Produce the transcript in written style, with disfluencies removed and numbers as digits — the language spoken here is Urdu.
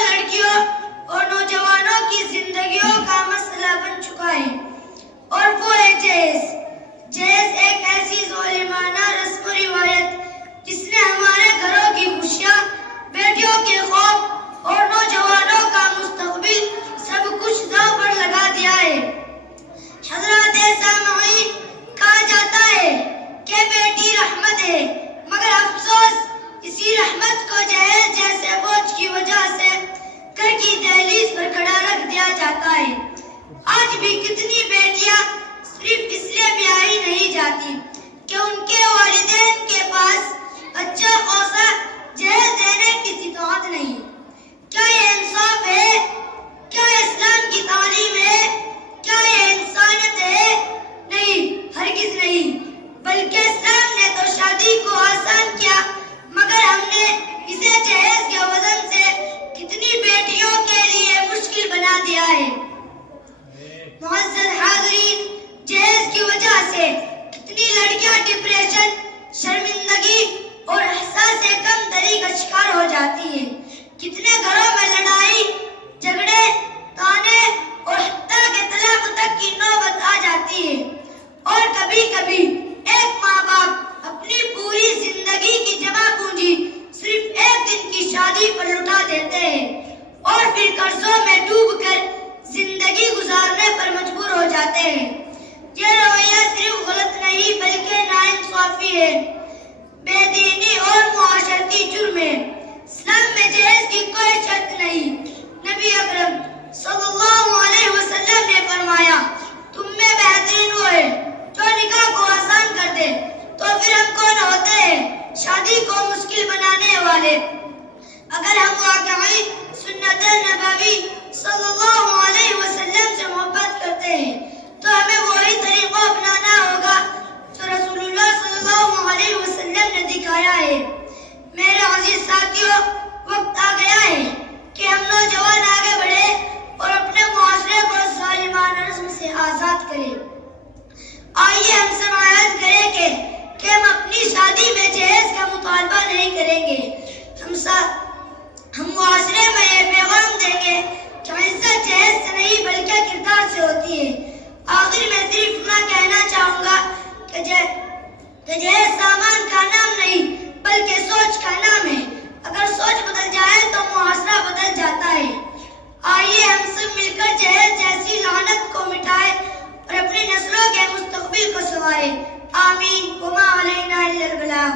لڑکیوں اور نوجوانوں کی زندگیوں کا مسئلہ بن چکا ہے، اور وہ ہے جہیز۔ جہیز ایک ایسی ظالمانہ رسم و روایت جس نے ہمارے گھروں کی خوشیاں، بیٹیوں کے خوف اور نوجوانوں کا مستقبل سب کچھ داؤ پر لگا دیا ہے۔ حضرات سامعین، کہا جاتا ہے کہ بیٹی رحمت ہے، مگر افسوس اسی رحمت کو جہیز جیسے بوجھ کی وجہ سے گھر کی دہلیز پر کھڑا رکھ دیا جاتا ہے۔ آج بھی کتنی بیٹیاں صرف اس لیے بیاہی نہیں جاتی کہ ان کے والدین کے پاس اچھا خاصا جہیز دینے کی استطاعت نہیں۔ کیا یہ انصاف ہے؟ کیا اسلام کی تعلیم ہے؟ کیا یہ انسانیت ہے؟ نہیں، ہرگز نہیں، بلکہ اسلام نے تو شادی کو آسان کیا، مگر ہم نے اسے جہیز کے وزن سے کتنی بیٹیوں کے لیے مشکل بنا دیا ہے۔ معزز حاضرین، جہیز کی وجہ سے کتنی لڑکیاں ڈپریشن، شرمندگی اور احساس کم تری کا شکار ہو جاتی ہیں۔ کتنے گھروں میں لڑائی، جھگڑے، تانے اور حتیٰ کہ طلاق تک کی نوبت آ جاتی ہے، اور کبھی کبھی ایک ماں باپ اپنی پوری زندگی کی جمع پونجی صرف ایک دن کی شادی پر لٹا دیتے ہیں، اور پھر قرضوں میں ڈوب کر زندگی گزارنے پر مجبور ہو جاتے ہیں۔ یہ رویہ صرف غلط نہیں بلکہ ناانصافی ہے، بے دینی اور معاشرتی جرم ہے۔ اسلام میں جہیز کی کوئی شرط نہیں۔ نبی اکرم صلی اللہ علیہ وسلم نے فرمایا، تم میں بہترین وہ ہے جو نکاح کو آسان کر دے۔ تو پھر ہم کون ہوتے ہیں شادی کو مشکل بنانے والے؟ اگر ہم واقعی سنت نبوی صلی اللہ علیہ وسلم سے محبت کرتے ہیں تو ہمیں وہی طریقہ اپنانا ہوگا جو رسول اللہ صلی اللہ علیہ وسلم نے دکھایا ہے۔ میرے عزیز ساتھیوں، وقت آ گیا ہے کہ ہم نوجوان آگے بڑھے اور اپنے معاشرے کو ظالمانہ رسم سے آزاد کریں۔ آئیے ہم سماعت کریں کہ ہم اپنی شادی میں جہیز کا مطالبہ نہیں کریں گے۔ ہم معاشرے میں یہ پیغام دیں گے کہ عزت جہیز سے نہیں بلکہ کردار سے ہوتی ہے۔ آخر میں صرف اتنا کہنا چاہوں گا کہ جہیز سامان کا نام نہیں بلکہ سوچ کا نام ہے۔ اگر سوچ بدل جائے تو معاشرہ بدل جاتا ہے۔ آئیے ہم سب مل کر جہیز جیسی لعنت کو مٹائے اور اپنی نسلوں کے مستقبل کو سنوارے۔ آمین۔ وما علینا الا البلاغ۔